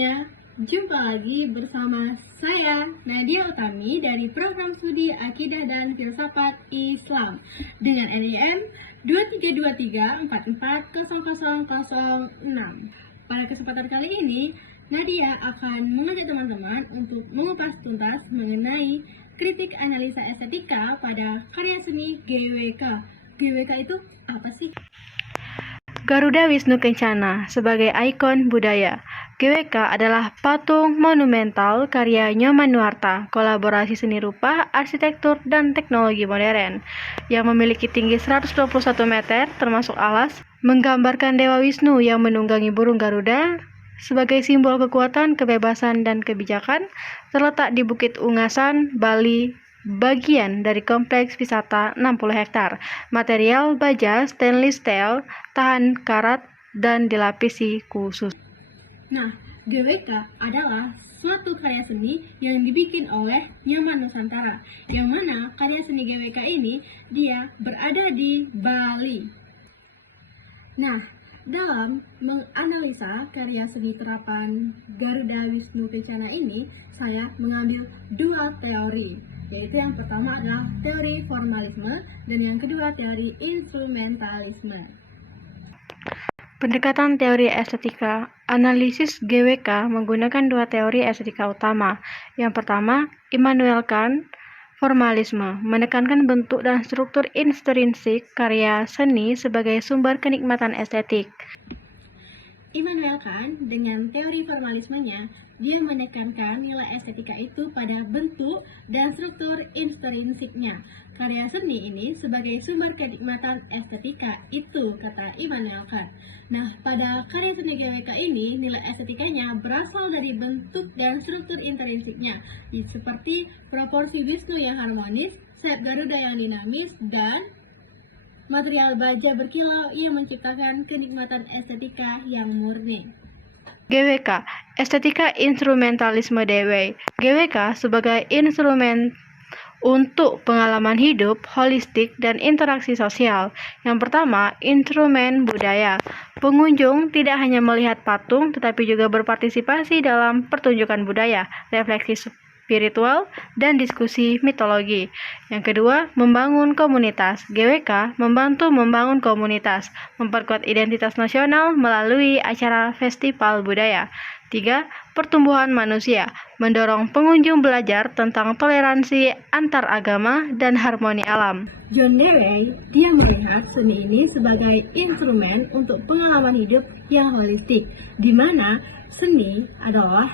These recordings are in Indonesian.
semuanya, jumpa lagi bersama saya Nadia Utami dari Program Studi Akidah dan Filsafat Islam dengan NIM 2323440006. Pada kesempatan kali ini, Nadia akan mengajak teman-teman untuk mengupas tuntas mengenai kritik analisa estetika pada karya seni GWK. GWK itu apa sih? Garuda Wisnu Kencana sebagai ikon budaya. GWK adalah patung monumental karya Nyoman Nuarta, kolaborasi seni rupa, arsitektur, dan teknologi modern, yang memiliki tinggi 121 meter termasuk alas, menggambarkan Dewa Wisnu yang menunggangi burung Garuda sebagai simbol kekuatan, kebebasan, dan kebijakan, terletak di Bukit Ungasan, Bali, bagian dari kompleks wisata 60 hektar. Material baja stainless steel, tahan karat, dan dilapisi khusus. Nah, GWK adalah suatu karya seni yang dibikin oleh Nyoman Nusantara, yang mana karya seni GWK ini dia berada di Bali. Nah, dalam menganalisa karya seni terapan Garuda Wisnu Kencana ini, saya mengambil dua teori, yaitu yang pertama adalah teori formalisme dan yang kedua teori instrumentalisme. Pendekatan teori estetika, analisis GWK menggunakan dua teori estetika utama. Yang pertama, Immanuel Kant, formalisme, menekankan bentuk dan struktur intrinsik karya seni sebagai sumber kenikmatan estetik. Immanuel Kant dengan teori formalismenya, dia menekankan nilai estetika itu pada bentuk dan struktur intrinsiknya. Karya seni ini sebagai sumber kenikmatan estetika, itu kata Immanuel Kant. Nah, pada karya seni GWK ini, nilai estetikanya berasal dari bentuk dan struktur intrinsiknya, seperti proporsi Wisnu yang harmonis, sayap Garuda yang dinamis, dan material baja berkilau yang menciptakan kenikmatan estetika yang murni. GWK, estetika instrumentalisme DW. GWK sebagai instrumen untuk pengalaman hidup, holistik, dan interaksi sosial. Yang pertama, instrumen budaya. Pengunjung tidak hanya melihat patung, tetapi juga berpartisipasi dalam pertunjukan budaya, refleksi spiritual, dan diskusi mitologi. Yang kedua, membangun komunitas. GWK membantu membangun komunitas, memperkuat identitas nasional melalui acara festival budaya. 3. Pertumbuhan manusia, mendorong pengunjung belajar tentang toleransi antar agama dan harmoni alam. John Dewey, dia melihat seni ini sebagai instrumen untuk pengalaman hidup yang holistik, di mana seni adalah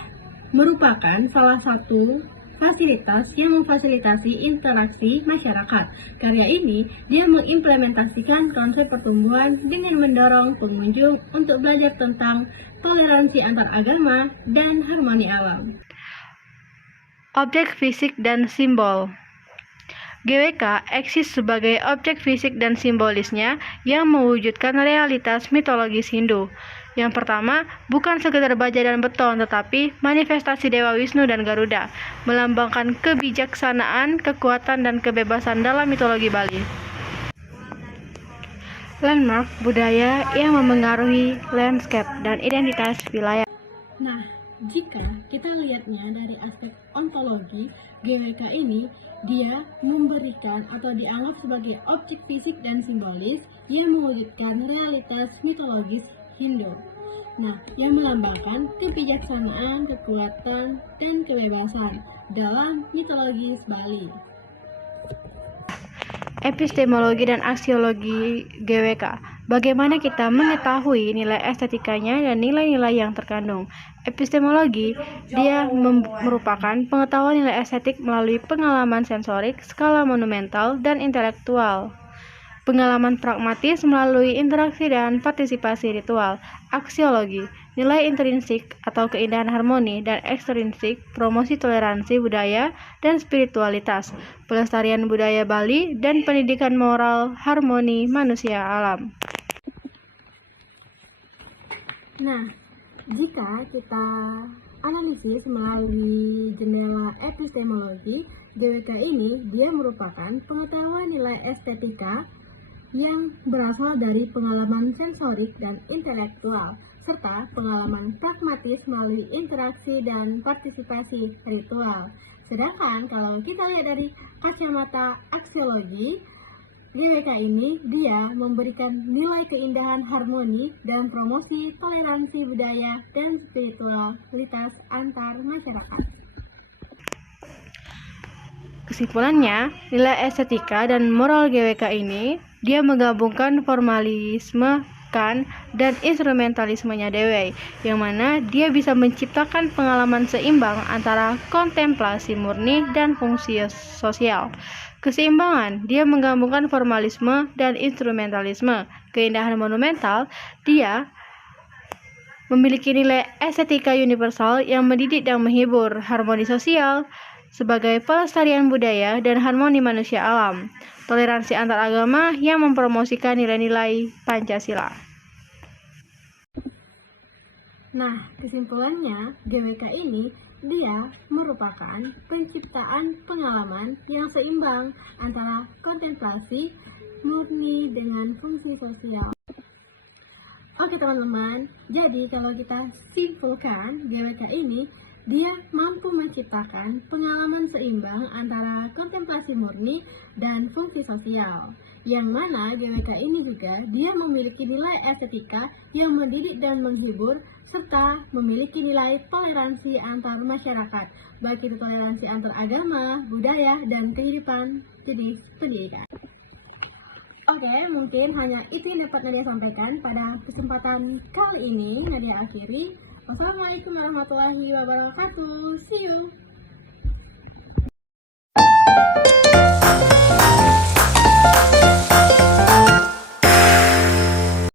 merupakan salah satu fasilitas yang memfasilitasi interaksi masyarakat. Karya ini, dia mengimplementasikan konsep pertumbuhan dengan mendorong pengunjung untuk belajar tentang toleransi antar agama dan harmoni alam. Objek fisik dan simbol. GWK eksis sebagai objek fisik dan simbolisnya yang mewujudkan realitas mitologis Hindu. Yang pertama, bukan sekedar baja dan beton, tetapi manifestasi Dewa Wisnu dan Garuda, melambangkan kebijaksanaan, kekuatan, dan kebebasan dalam mitologi Bali. Landmark budaya yang memengaruhi landscape dan identitas wilayah. Nah, jika kita lihatnya dari aspek ontologi, GWK ini dia memberikan atau dianggap sebagai objek fisik dan simbolis yang mewujudkan realitas mitologis Hindu. Nah, yang melambangkan kebijaksanaan, kekuatan, dan kebebasan dalam mitologis Bali. Epistemologi dan aksiologi GWK. Bagaimana kita mengetahui nilai estetikanya dan nilai-nilai yang terkandung? Epistemologi, dia merupakan pengetahuan nilai estetik melalui pengalaman sensorik, skala monumental, dan intelektual. Pengalaman pragmatis melalui interaksi dan partisipasi ritual. Aksiologi, nilai intrinsik atau keindahan harmoni dan ekstrinsik, promosi toleransi budaya dan spiritualitas, pelestarian budaya Bali, dan pendidikan moral harmoni manusia alam. Nah, jika kita analisis melalui jendela epistemologi, GWK ini dia merupakan pengetahuan nilai estetika yang berasal dari pengalaman sensorik dan intelektual, serta pengalaman pragmatis melalui interaksi dan partisipasi ritual. Sedangkan kalau kita lihat dari kacamata aksiologi, GWK ini dia memberikan nilai keindahan harmoni dan promosi toleransi budaya dan spiritualitas antar masyarakat. Kesimpulannya, nilai estetika dan moral GWK ini dia menggabungkan formalisme dan instrumentalismenya Dewey, yang mana dia bisa menciptakan pengalaman seimbang antara kontemplasi murni dan fungsi sosial. Keseimbangan, dia menggabungkan formalisme dan instrumentalisme. Keindahan monumental, dia memiliki nilai estetika universal yang mendidik dan menghibur. Harmoni sosial sebagai pelestarian budaya dan harmoni manusia alam. Toleransi antar agama yang mempromosikan nilai-nilai Pancasila. Nah, kesimpulannya, GWK ini dia merupakan penciptaan pengalaman yang seimbang antara kontemplasi murni dengan fungsi sosial. Oke teman-teman, jadi kalau kita simpulkan, GWK ini dia mampu menciptakan pengalaman seimbang antara kontemplasi murni dan fungsi sosial. Yang mana GWK ini juga dia memiliki nilai estetika yang mendidik dan menghibur serta memiliki nilai toleransi antar masyarakat, baik itu toleransi antar agama, budaya, dan kehidupan jenis pendidikan. Oke, mungkin hanya itu yang dapat Nadia sampaikan pada kesempatan kali ini. Nadia akhiri. Wassalamualaikum warahmatullahi wabarakatuh. See you.